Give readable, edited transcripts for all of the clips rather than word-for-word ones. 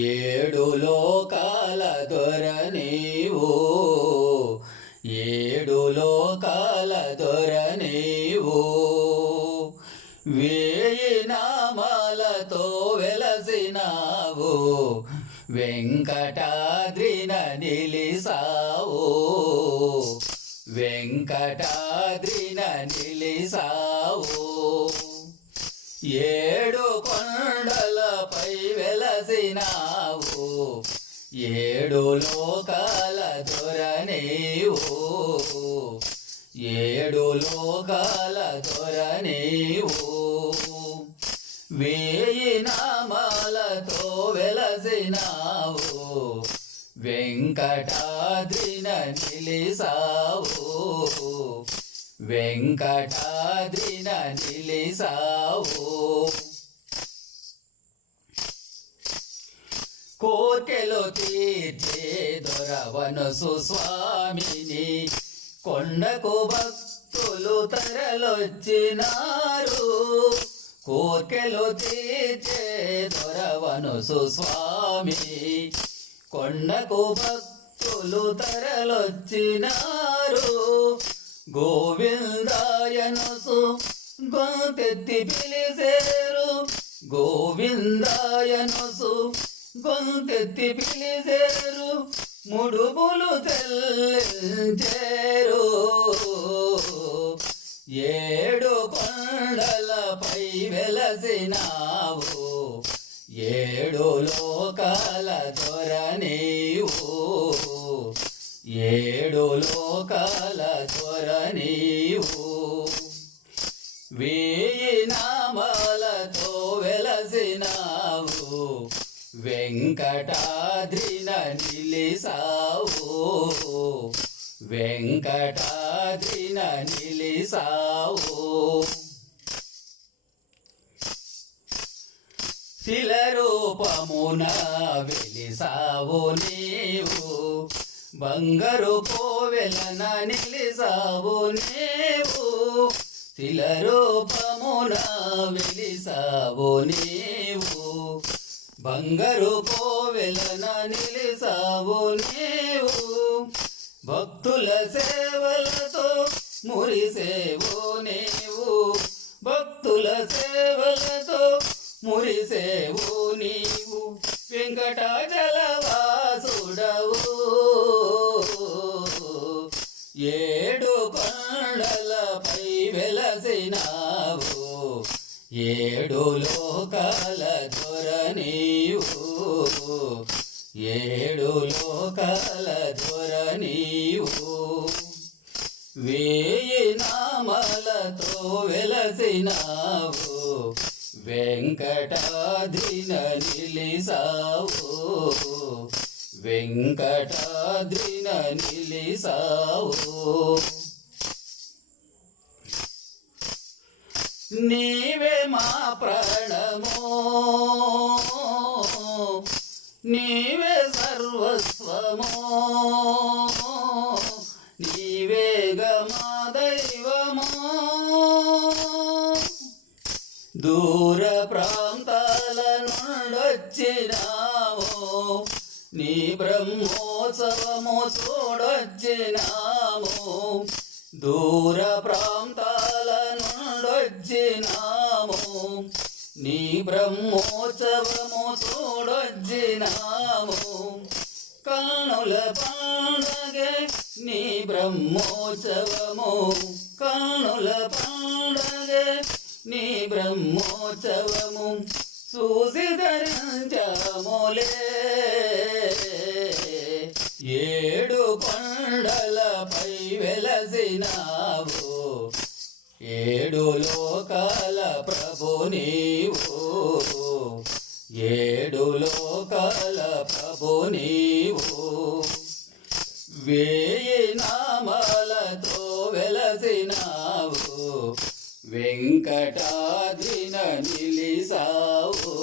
ఏడు లోకాల దొర నీవు, ఏడు లోకాల దొర నీవు. వేయి నామాలతో వెలసినావు, వెంకటాద్రిన నిలిసావు, వెంకటాద్రిన నిలిసావు. ఏడు కొండలపై వెలసినావు, ఏడు లోకాల దొర నీవు, ఏడు లోకాల దొర నీవు. వేయి నామాలతో వెలసినావు, వెంకటాద్రిన నిలిసావు, వెంకటాద్రిన నిలిసావు. కోర్కెలు తీర్చే దొరవనసు స్వామిని కొండకు భక్తులు తరలొచ్చినారు. కోర్కెలు తీర్చే దొరవనసు స్వామి కొండకు భక్తులు తరలొచ్చినారు. గోవిందాయనసు గొంతెత్తి పిలిసేరు, గోవిందాయనసు గొంతెత్తి పిలిసేరు. ముడుపులు చెల్లించేరు, ఏడు కొండలపై వెలసినావు, ఏడు లోకాల దొర నీవు, ఏడు లోకాల దొర నీవు. వేయి నామాలతో వెలసినావు, వెంకటాద్రిన నిలిసావు, వెంకటాద్రిన నిలిసావు. శిల రూపమున వెలిసావు నీవు, బంగారు కోవెలన నిలిసావు నీవు. శిల రూపమున వెలిసావు నీవు, బంగారు కోవెలన నిలిసావు నీవు. భక్తుల సేవలతో మురిసేవు నీవు, భక్తుల సేవలతో మురిసేవు నీవు. వెంకటాచలవాసుడవు, ఏడు కొండలపై వెలసినావు, ఏడు లోకాల దొర నీవు, ఏడు లోకాల దొర నీవు. వేయి నామాలతో వెలసినావు, వెంకటాద్రిన నిలిసావు, వెంకటాద్రిన నిలిసావు. నీవే మా ప్రాణమో, నీవే సర్వస్వమో, నీవేగా మా దైవమో. దూర ప్రాంతాల నుండొచ్చినావో, నీ బ్రహ్మోత్సవము చూడొచ్చినాము. దూర ప్రాంతాల నుండొచ్చినాము, నీ బ్రహ్మోత్సవము చూడొచ్చినాము. కన్నుల పండగే నీ బ్రహ్మోత్సవము, కన్నుల పండగే నీ బ్రహ్మోత్సవము. చూసి ధరించములే ఏడు కొండలపై వెలసినావు, ఏడు లోకాల ప్రభు నీవు, ఏడు లోకాల ప్రభు నీవు. వేయి నామాలతో వెలసినావు, వెంకటాద్రిన నిలిసావు,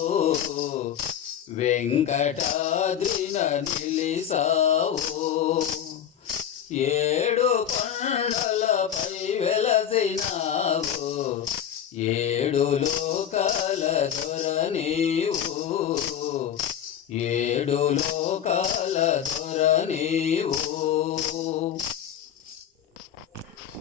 వెంకటాద్రిన నిలిసావు. ఏడు కొండలపై వెలసినావు, ఏడు లోకాల దొర నీవు, ఏడు లోకాల దొర నీవు